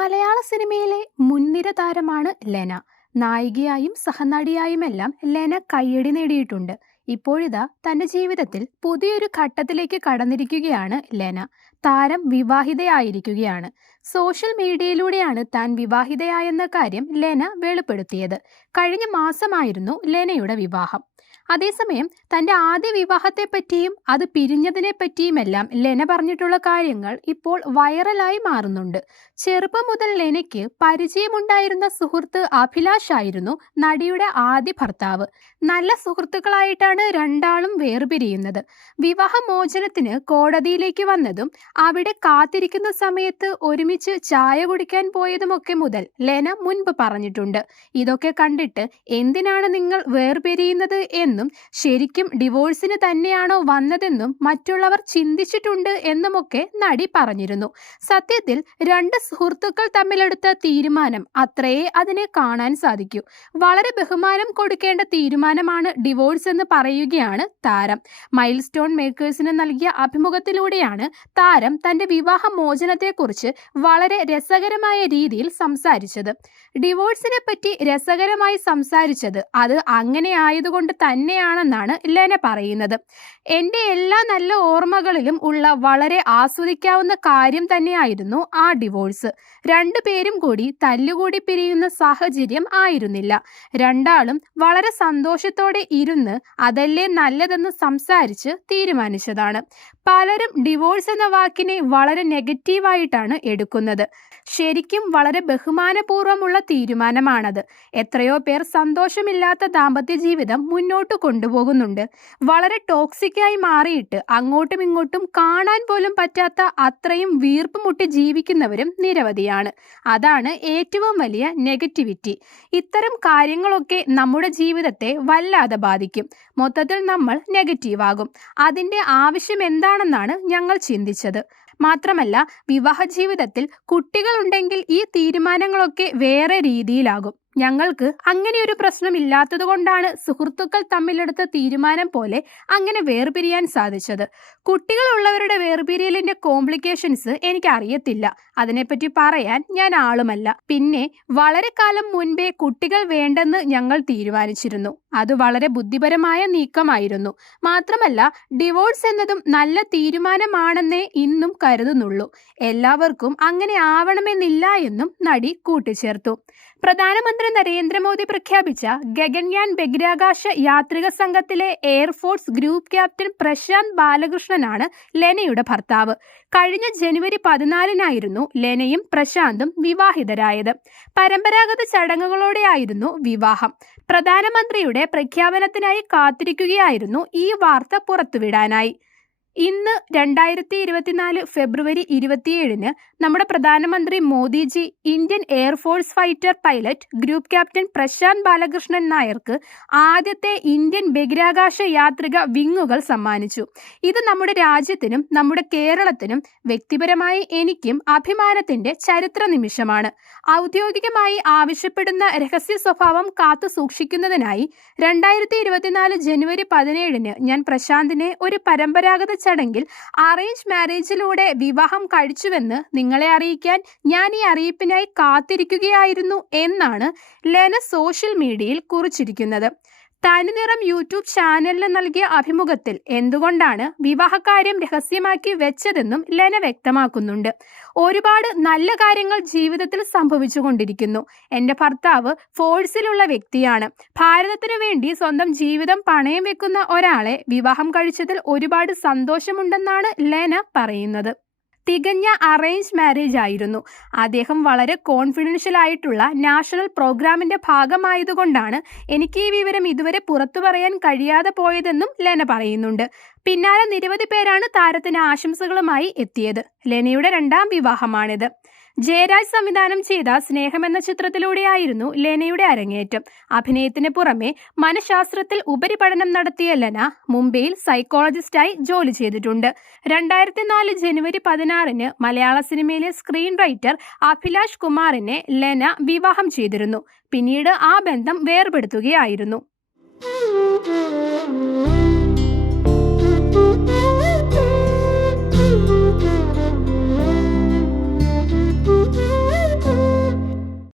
മലയാള സിനിമയിലെ മുൻനിര താരമാണ് ലെന. നായികയായും സഹനടിയായുമെല്ലാം ലെന കയ്യടി നേടിയിട്ടുണ്ട്. ഇപ്പോഴിതാ തന്റെ ജീവിതത്തിൽ പുതിയൊരു ഘട്ടത്തിലേക്ക് കടന്നിരിക്കുകയാണ് ലെന. താരം വിവാഹിതയായിരിക്കുകയാണ്. സോഷ്യൽ മീഡിയയിലൂടെയാണ് താൻ വിവാഹിതയായെന്ന കാര്യം ലെന വെളിപ്പെടുത്തിയത്. കഴിഞ്ഞ മാസമായിരുന്നു ലെനയുടെ വിവാഹം. അതേസമയം തന്റെ ആദ്യ വിവാഹത്തെപ്പറ്റിയും അത് പിരിഞ്ഞതിനെ പറ്റിയുമെല്ലാം ലെന പറഞ്ഞിട്ടുള്ള കാര്യങ്ങൾ ഇപ്പോൾ വൈറലായി മാറുന്നുണ്ട്. ചെറുപ്പം മുതൽ ലെനയ്ക്ക് പരിചയമുണ്ടായിരുന്ന സുഹൃത്ത് അഭിലാഷ് ആയിരുന്നു നടിയുടെ ആദ്യ ഭർത്താവ്. നല്ല സുഹൃത്തുക്കളായിട്ടാണ് രണ്ടാളും വേർപിരിയുന്നത്. വിവാഹമോചനത്തിന് കോടതിയിലേക്ക് വന്നതും അവിടെ കാത്തിരിക്കുന്ന സമയത്ത് ഒരുമിച്ച് ചായ കുടിക്കാൻ പോയതുമൊക്കെ മുതൽ ലെന മുൻപ് പറഞ്ഞിട്ടുണ്ട്. ഇതൊക്കെ കണ്ടിട്ട് എന്തിനാണ് നിങ്ങൾ വേർപിരിയുന്നത് എന്നും ശരിക്കും ഡിവോഴ്സിന് തന്നെയാണോ വന്നതെന്നും മറ്റുള്ളവർ ചിന്തിച്ചിട്ടുണ്ട് എന്നുമൊക്കെ നടി പറഞ്ഞിരുന്നു. സത്യത്തിൽ രണ്ട് സുഹൃത്തുക്കൾ തമ്മിലെടുത്ത തീരുമാനം അത്രയേ അതിനെ കാണാൻ സാധിക്കൂ. വളരെ ബഹുമാനം കൊടുക്കേണ്ട തീരുമാനമാണ് ഡിവോഴ്സ് എന്ന് പറയുകയാണ് താരം. മൈൽ സ്റ്റോൺ മേക്കേഴ്സിന് നൽകിയ അഭിമുഖത്തിലൂടെയാണ് താരം തന്റെ വിവാഹ മോചനത്തെക്കുറിച്ച് വളരെ രസകരമായ രീതിയിൽ സംസാരിച്ചത്. ഡിവോഴ്സിനെ പറ്റി രസകരമായി സംസാരിച്ചത് അത് അങ്ങനെ ആയതുകൊണ്ട് തന്നെയാണെന്നാണ് ലെന പറയുന്നത്. എന്റെ എല്ലാ നല്ല ഓർമ്മകളിലും ഉള്ള വളരെ ആസ്വദിക്കാവുന്ന കാര്യം തന്നെയായിരുന്നു ആ ഡിവോഴ്സ്. രണ്ടു പേരും കൂടി തല്ലുകൂടി പിരിയുന്ന സാഹചര്യം ആയിരുന്നില്ല. രണ്ടാളും വളരെ സന്തോഷത്തോടെ ഇരുന്ന് അതല്ലേ നല്ലതെന്ന് സംസാരിച്ച് തീരുമാനിച്ചതാണ്. പലരും ഡിവോഴ്സ് എന്ന വാക്കിനെ വളരെ നെഗറ്റീവായിട്ടാണ് എടുക്കുന്നത്. ശരിക്കും വളരെ ബഹുമാനപൂർവമുള്ള തീരുമാനമാണത്. എത്രയോ പേർ സന്തോഷമില്ലാത്ത ദാമ്പത്യ ജീവിതം മുന്നോട്ട് കൊണ്ടുപോകുന്നുണ്ട്. വളരെ ടോക്സിക്കായി മാറിയിട്ട് അങ്ങോട്ടും ഇങ്ങോട്ടും കാണാൻ പോലും പറ്റാത്ത അത്രയും വീർപ്പ് മുട്ടി ജീവിക്കുന്നവരും നിരവധിയാണ്. അതാണ് ഏറ്റവും വലിയ നെഗറ്റിവിറ്റി ഇത്തരം കാര്യങ്ങളൊക്കെ നമ്മുടെ ജീവിതത്തെ വല്ലാതെ ബാധിക്കും. മൊത്തത്തിൽ നമ്മൾ നെഗറ്റീവാകും അതിന്റെ ആവശ്യം എന്താണെന്നാണ് ഞങ്ങൾ ചിന്തിച്ചത്. മാത്രമല്ല വിവാഹ ജീവിതത്തിൽ കുട്ടികളുണ്ടെങ്കിൽ ഈ തീരുമാനങ്ങളൊക്കെ വേറെ രീതിയിലാകും. ഞങ്ങൾക്ക് അങ്ങനെ ഒരു പ്രശ്നം ഇല്ലാത്തത് കൊണ്ടാണ് സുഹൃത്തുക്കൾ തമ്മിലെടുത്ത തീരുമാനം പോലെ അങ്ങനെ വേർപിരിയാൻ സാധിച്ചത്. കുട്ടികളുള്ളവരുടെ വേർപിരിയലിന്റെ കോംപ്ലിക്കേഷൻസ് എനിക്ക് അറിയത്തില്ല അതിനെപ്പറ്റി പറയാൻ ഞാൻ ആളുമല്ല. പിന്നെ വളരെ കാലം മുൻപേ കുട്ടികൾ വേണ്ടെന്ന് ഞങ്ങൾ തീരുമാനിച്ചിരുന്നു. അത് വളരെ ബുദ്ധിപരമായ നീക്കമായിരുന്നു. മാത്രമല്ല ഡിവോഴ്സ് എന്നതും നല്ല തീരുമാനമാണെന്നേ ഇന്നും കരുതുന്നുള്ളൂ. എല്ലാവർക്കും അങ്ങനെ ആവണമെന്നില്ല എന്നും നടി കൂട്ടിച്ചേർത്തു. പ്രധാനമന്ത്രി നരേന്ദ്രമോദി പ്രഖ്യാപിച്ച ഗഗൻയാൻ ബഹിരാകാശ യാത്രിക സംഘത്തിലെ air force group captain Prashanth ബാലകൃഷ്ണനാണ് ലെനയുടെ ഭർത്താവ്. കഴിഞ്ഞ ജനുവരി പതിനാലിനായിരുന്നു ലെനയും പ്രശാന്തും വിവാഹിതരായത്. പരമ്പരാഗത ചടങ്ങുകളോടെയായിരുന്നു വിവാഹം. പ്രധാനമന്ത്രിയുടെ പ്രഖ്യാപനത്തിനായി കാത്തിരിക്കുകയായിരുന്നു ഈ വാർത്ത പുറത്തുവിടാനായി. ഇന്ന് രണ്ടായിരത്തി ഇരുപത്തിനാല് ഫെബ്രുവരി ഇരുപത്തിയേഴിന് നമ്മുടെ പ്രധാനമന്ത്രി Modiji Indian air force fighter pilot group captain Prashanth Balakrishnan നായർക്ക് ആദ്യത്തെ ഇന്ത്യൻ ബഹിരാകാശ യാത്രിക വിങ്ങുകൾ സമ്മാനിച്ചു. ഇത് നമ്മുടെ രാജ്യത്തിനും നമ്മുടെ കേരളത്തിനും വ്യക്തിപരമായി എനിക്കും അഭിമാനത്തിന്റെ ചരിത്ര നിമിഷമാണ്. ഔദ്യോഗികമായി ആവശ്യപ്പെടുന്ന രഹസ്യ സ്വഭാവം കാത്തു സൂക്ഷിക്കുന്നതിനായി രണ്ടായിരത്തി ഇരുപത്തിനാല് ജനുവരി പതിനേഴിന് ഞാൻ പ്രശാന്തിനെ ഒരു പരമ്പരാഗത ചടങ്ങിൽ അറേഞ്ച് മാരേജിലൂടെ വിവാഹം കഴിച്ചുവെന്ന് നിങ്ങളെ അറിയിക്കാൻ ഞാൻ ഈ അറിയിപ്പിനായി കാത്തിരിക്കുകയായിരുന്നു എന്നാണ് ലെന സോഷ്യൽ മീഡിയയിൽ കുറിച്ചിരിക്കുന്നത്. തനിനിറം യൂട്യൂബ് ചാനലിന് നൽകിയ അഭിമുഖത്തിൽ എന്തുകൊണ്ടാണ് വിവാഹകാര്യം രഹസ്യമാക്കി വെച്ചതെന്നും ലെന വ്യക്തമാക്കുന്നുണ്ട്. ഒരുപാട് നല്ല കാര്യങ്ങൾ ജീവിതത്തിൽ സംഭവിച്ചുകൊണ്ടിരിക്കുന്നു. എന്റെ ഭർത്താവ് ഫോഴ്സിലുള്ള വ്യക്തിയാണ്. ഭാരതത്തിനു വേണ്ടി സ്വന്തം ജീവിതം പണയം വെക്കുന്ന ഒരാളെ വിവാഹം കഴിച്ചതിൽ ഒരുപാട് സന്തോഷമുണ്ടെന്നാണ് ലെന പറയുന്നത്. തികഞ്ഞ അറേഞ്ച് മാരേജ് ആയിരുന്നു. അദ്ദേഹം വളരെ കോൺഫിഡൻഷ്യൽ ആയിട്ടുള്ള നാഷണൽ പ്രോഗ്രാമിന്റെ ഭാഗമായതുകൊണ്ടാണ് എനിക്ക് ഈ വിവരം ഇതുവരെ പുറത്തു പറയാൻ കഴിയാതെ പോയതെന്നും ലെന പറയുന്നുണ്ട്. പിന്നാലെ നിരവധി പേരാണ് താരത്തിന് ആശംസകളുമായി എത്തിയത്. ലെനയുടെ രണ്ടാം വിവാഹമാണിത്. ജയരാജ് സംവിധാനം ചെയ്ത സ്നേഹം എന്ന ചിത്രത്തിലൂടെയായിരുന്നു ലെനയുടെ അരങ്ങേറ്റം. അഭിനയത്തിന് പുറമെ മനഃശാസ്ത്രത്തിൽ ഉപരിപഠനം നടത്തിയ ലെന മുംബൈയിൽ സൈക്കോളജിസ്റ്റായി ജോലി ചെയ്തിട്ടുണ്ട്. രണ്ടായിരത്തി നാല് ജനുവരി പതിനാറിന് മലയാള സിനിമയിലെ സ്ക്രീൻ റൈറ്റർ അഭിലാഷ് കുമാറിനെ ലെന വിവാഹം ചെയ്തിരുന്നു. പിന്നീട് ആ ബന്ധം വേർപെടുത്തുകയായിരുന്നു.